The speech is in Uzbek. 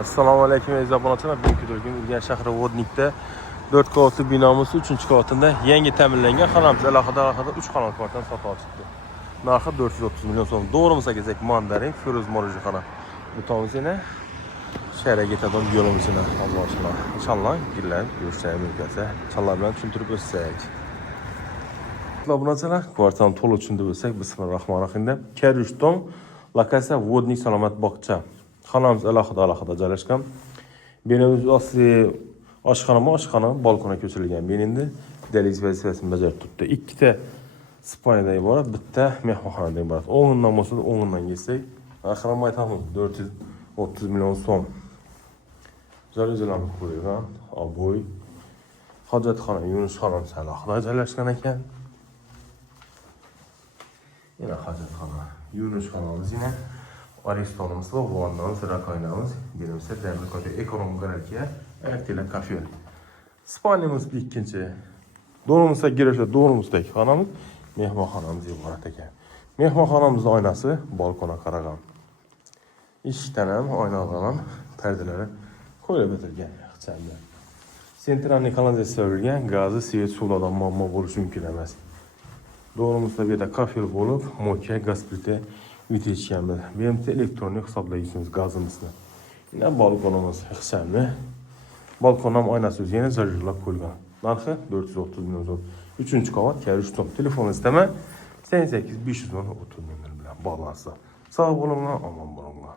Assalomu alaykum aziz obunachilar. Bugungi kun Urganch shahri Vodnikda 4 qavatli binomiz 3-qavatida yangi ta'minlangan xonamiz alohida 3 xonali kvartirani sotib olishdi. Narxi 430 million so'm. Doğrumuza kelsak mandarin, Firuz Morojixona. Bu tomizini shahar ketadigan yo'limizini Allohlar. Inshaalloh yillar ko'rishimiz mumkin. Inshaalloh bilan tushuntirib o'tsak. Obunachilar, kvartirani to'liq tushuntirib o'tsak, bismillahirrohmanirrohim. Karushton, lokatsiya Vodnik Salomat bog'cha. Xonamiz alohida joylashgan. Binamiz oshxona balkona ko'chirilgan. Endi dehliz vazifasini bajarib turibdi. Ikkita spalnadan iborat, bitta mehmonxonadan iborat. O'ng'indan bo'lsa, o'ng'indan kelsak, narxini aytamiz 430 million so'm. Joylarni qo'ygan, oboy, hojatxona, yuvinish xonasi alohida joylashgan ekan. Yana hojatxona, yuvinish xonamiz yana Aristonimiz va vannamiz, rakoynamiz, birimizda demir ko'cha ekonom garajga, ertela kafe. Spalnamiz ikkinchi. Do'rimizga girishda do'rimizdagi xonamiz, mehmonxonamiz iborat ekan. Mehmonxonamizning oynasi balkona qaragan. Eshikdan ham, oynadan ham pardalari qo'yib o'tilgan. Sentralniy kanalizatsiya qurilgan, gazi, svet, suvlardan muammo bo'lishi mumkin emas. Doğrumuzda bir de kafe bo'lib, moka, gaz plita yutishamiz. Benim elektronik hisoblayıcımız gazımızda. Yine balkonumuz ixchamli. Balkonam oynasi o'zi yana zarjurlab qo'yilgan. Narxi 430 million so'm. 3-qavat, Karushton. Telefon istama 88 510 30 million bilan bog'lansa. Sog' bo'linglar, omon bo'linglar.